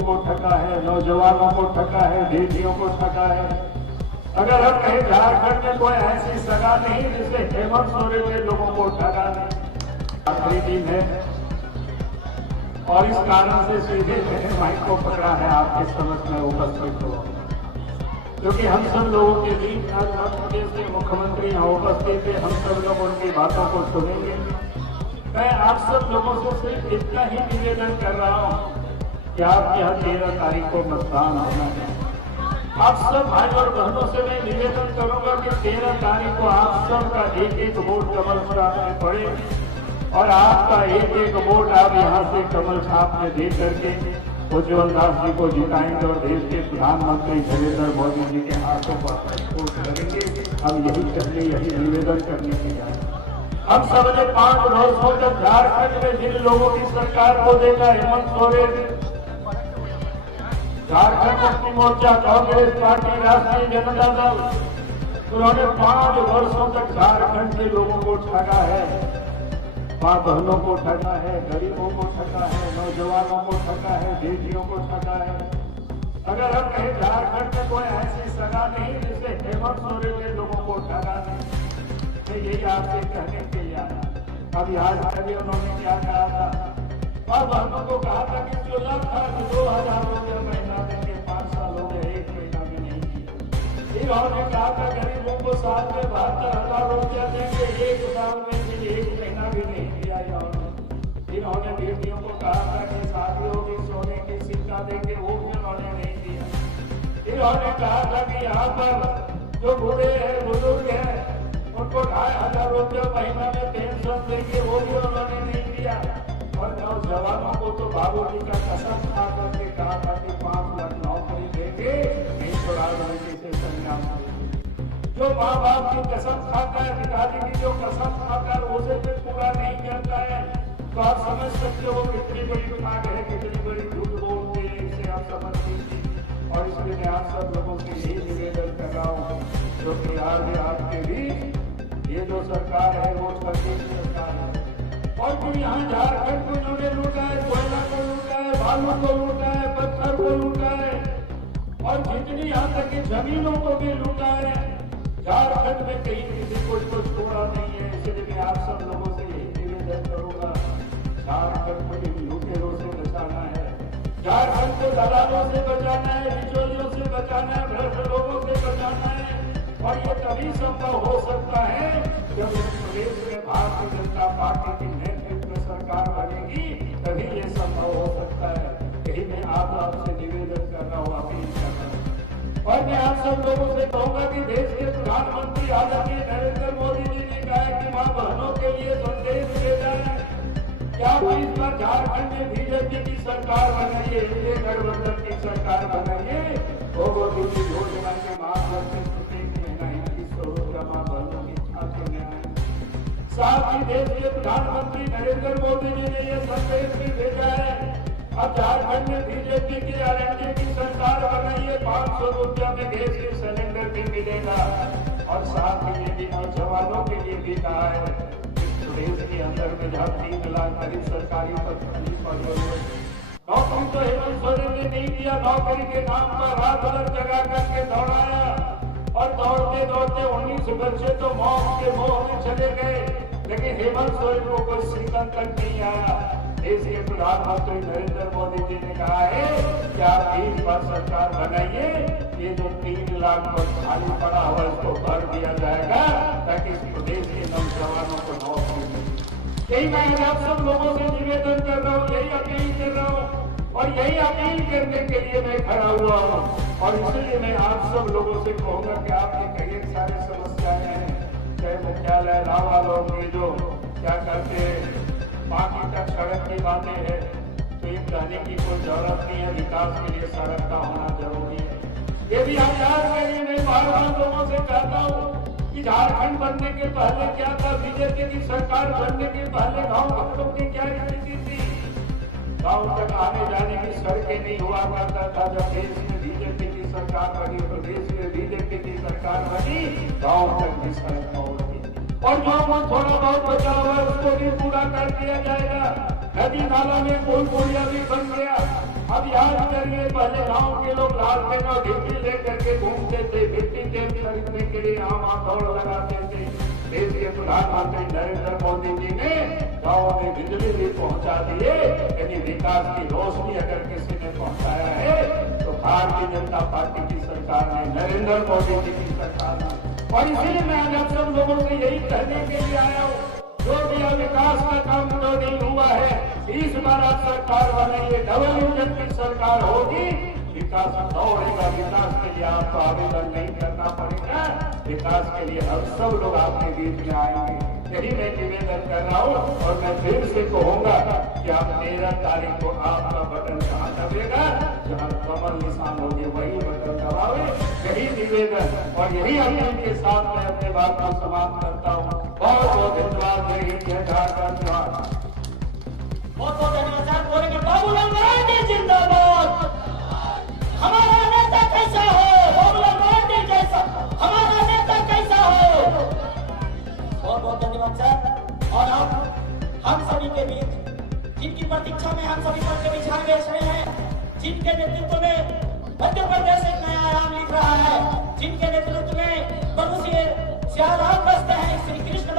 गरीबों को ठगा है, नौजवानों को ठगा है, बेटियों को ठगा है। अगर हम कहीं झारखंड में कोई ऐसी सगा नहीं जिससे हेमंत सोरेन ने लोगों को ठगा नहीं। आखिरी दिन है और इस कारण से सीधे मैंने माइक को पकड़ा है आपके समक्ष में उपस्थित हो, क्योंकि हम सब लोगों के बीच आज मध्य प्रदेश के मुख्यमंत्री यहाँ उपस्थित है। हम सब लोग उनकी बातों को सुनेंगे। मैं आप सब लोगों से सिर्फ इतना ही निवेदन कर रहा हूँ कि आपके यहाँ 13 तारीख को मतदान होना है। आप सब भाई और बहनों से मैं निवेदन करूंगा कि 13 तारीख को आप सब का एक एक वोट कमल छाप में पड़े और आपका एक एक वोट आप यहाँ से कमल छाप में दे करके उज्जवल दास जी को जिताएंगे और देश के प्रधानमंत्री नरेंद्र मोदी जी के हाथों पर वोट करेंगे। हम यही करने, यही निवेदन करने के लिए हम सब ने 5 वर्षों तक झारखंड में जिन लोगों की सरकार को देखा, हेमंत सोरेन, झारखंड मुक्ति मोर्चा, कांग्रेस पार्टी, राष्ट्रीय जनता दल, उन्होंने 5 वर्षों तक झारखंड के लोगों को ठगा है, मां बहनों को ठगा है, गरीबों को ठगा है, नौजवानों को ठगा है, बेटियों को ठगा है। अगर हम कहीं झारखंड में कोई ऐसी सगा नहीं जिससे हेमंत सोरेन ने लोगों को ठगा नहीं, तो यही आपसे कहने के लिए आया। अब आज पहले उन्होंने क्या कहा था, और बहनों को कहा था कि जो लग था 2000 रुपया महीना देंगे, 5 साल हो गए, 1 महीना भी नहीं किया। इन्होंने कहा था गरीबों को साल में 72,000 रुपया देंगे, 1 साल में भी 1 महीना भी नहीं दिया। इन्होंने बेटियों को कहा था कि शादियों की सोने की सिक्का देंगे, वो भी उन्होंने नहीं दिया। इन्होंने कहा था कि यहाँ पर जो बूढ़े हैं, बुजुर्ग हैं, उनको 2,500 रुपया महीना में पेंशन देंगे, वो भी उन्होंने नहीं दिया। और नौजवानों को तो बाबू जी का कसम खा करके कहा था कि 5 लाख नौकरी देंगे, नहीं तो राजनीति से संन्यास देंगे। जो माँ बाप की कसम खाता है, पिताजी की जो कसम खाता है, उसे भी पूरा नहीं करता है, तो आप समझ सकते हो कितनी बड़ी बात है, कितनी बड़ी झूठ बोलते हैं, इसे आप समझ लीजिए। और इसलिए मैं आप सब लोगों से यही निवेदन कर रहा हूँ, जो बिहार में आपके बीच ये जो सरकार है वो ठगी सरकार है। और जो यहाँ झारखंड को इन्होंने लूटा है, कोयला को लूटा है, बालू को लूटा है, पत्थर को लूटा है, और जितनी यहाँ तक की जमीनों को भी लूटा है, झारखंड में कहीं किसी को छोड़ा नहीं है। इसलिए मैं आप सब लोगों से यही निवेदन करूंगा, झारखंड को इन लुटेरों से बचाना है, झारखंड को दलालों से बचाना है, बिचौलियों से बचाना है, भ्रष्ट लोगों से बचाना है। और ये तभी संभव हो सकता है जब इस प्रदेश में भारतीय जनता पार्टी की नेतृत्व सरकार बनेगी, तभी ये संभव हो सकता है। यही मैं आपसे निवेदन कर रहा हूँ, अपील कर रहा हूँ। और मैं आप सब लोगों से कहूंगा कि देश के प्रधानमंत्री आदरणीय नरेंद्र मोदी जी ने कहा है कि मां बहनों के लिए संदेश भेजा है। क्या आप इस बार झारखंड में बीजेपी की सरकार बनाइए, इंडिया गठबंधन की सरकार बनाइए, गोदी योजना के माध्यम से प्रत्येक महीना 2100 रुपया मां बहनों की खाते में आए। साथ ही देश के प्रधानमंत्री नरेंद्र मोदी जी ने यह संदेश भी भेजा है, अब झारखंड में बीजेपी की आरएनडी की सरकार बनाइए, 500 रुपया में गैस के सिलेंडर भी मिलेगा। और साथ ही ये भी नौजवानों के लिए भी कहा है, प्रदेश के अंदर में जहाँ 3 लाख करीब सरकारी नौकरी तो हेमंत सोरेन ने नहीं दिया, नौकरी के नाम पर रात भर जगा करके दौड़ाया, और दौड़ते दौड़ते 19 बच्चे तो मौत के मोह में चले गए, लेकिन हेमंत सोरेन को कोई सिकंद तक नहीं आया। देश के प्रधानमंत्री नरेंद्र मोदी जी ने कहा है कि आप इस बार सरकार बनाइए, ये जो 3 लाख पर खाली पड़ा हुआ इसको भर दिया जाएगा, ताकि इस प्रदेश के नौजवानों को नौकरी मिले। यही मैं आप सब लोगों से निवेदन कर रहा हूँ, यही अपील कर रहा हूँ, और यही अपील करने के लिए मैं खड़ा हुआ हूँ। और इसलिए मैं आप सब लोगों से कहूंगा कि आपके कई सारी समस्याएं हैं, चाहे मुख्यालय रावालों में जो क्या करते हैं, बाकी तक सड़क की बातें हैं, तो ये कहने की कोई जरूरत नहीं है, विकास के लिए सड़क का होना जरूरी है। ये भी आप याद करिए, मैं बार-बार लोगों से कहता हूँ कि झारखंड बनने के पहले क्या था, बीजेपी की सरकार बनने के पहले गांव भक्तों की क्या स्थिति थी, गांव तक आने जाने की सड़कें नहीं हुआ करता था। जब देश में बीजेपी की सरकार बनी, प्रदेश में बीजेपी की सरकार बनी, गांव तक भी सड़क होगी, और जो थोड़ा बहुत बचा हुआ उसको भी पूरा कर दिया जाएगा। नदी नाला में पुल पुलिया भी बन गया, अब याद करिए, पहले गांव के लोग लालटेन और ढिल्ली लेकर के घूमते थे, मिट्टी तेल खरीदने के लिए आम दौड़ लगाते थे। देश के प्रधानमंत्री नरेंद्र मोदी जी ने गाँव में बिजली भी पहुंचा दिए। यानी विकास की रोशनी अगर किसी ने पहुंचाया है तो भारतीय जनता पार्टी की सरकार ने, नरेंद्र मोदी जी की सरकार ने। और इसीलिए मैं आज आप सब लोगों से यही कहने के लिए आया हूँ, जो भी विकास का काम जो नहीं हुआ है, इस बार आप सरकार बनाइए, डबल इंजन की सरकार होगी, विकास दौड़ेगा। विकास के लिए आपको आवेदन नहीं करना पड़ेगा, विकास के लिए हम सब लोग आपके बीच में आएंगे। यही मैं निवेदन कर रहा हूँ और मैं फिर से कहूंगा कि आप 13 तारीख को आपका बटन कहाँ दबेगा, जहाँ कमल निशान होगी वही बटन दबावे। यही निवेदन और यही अपील के साथ मैं अपने बात को समाप्त करता हूँ। बहुत बहुत धन्यवाद। जय हिंद, जय झारखंड। बहुत बहुत धन्यवाद साहब। बोलेंगे बाबूलाल मरांडी जिंदाबाद। हमारा नेता कैसा हो, बाबूलाल मरांडी जैसा हमारा नेता कैसा हो। बहुत बहुत धन्यवाद सर। और अब हम सभी के बीच, जिनकी प्रतीक्षा में हम सभी सबके बीच हम बैठ रहे हैं, जिनके नेतृत्व में मध्य प्रदेश एक नया आयाम लिख रहा है, जिनके नेतृत्व में प्रभु श्री राम बसते हैं, श्री कृष्ण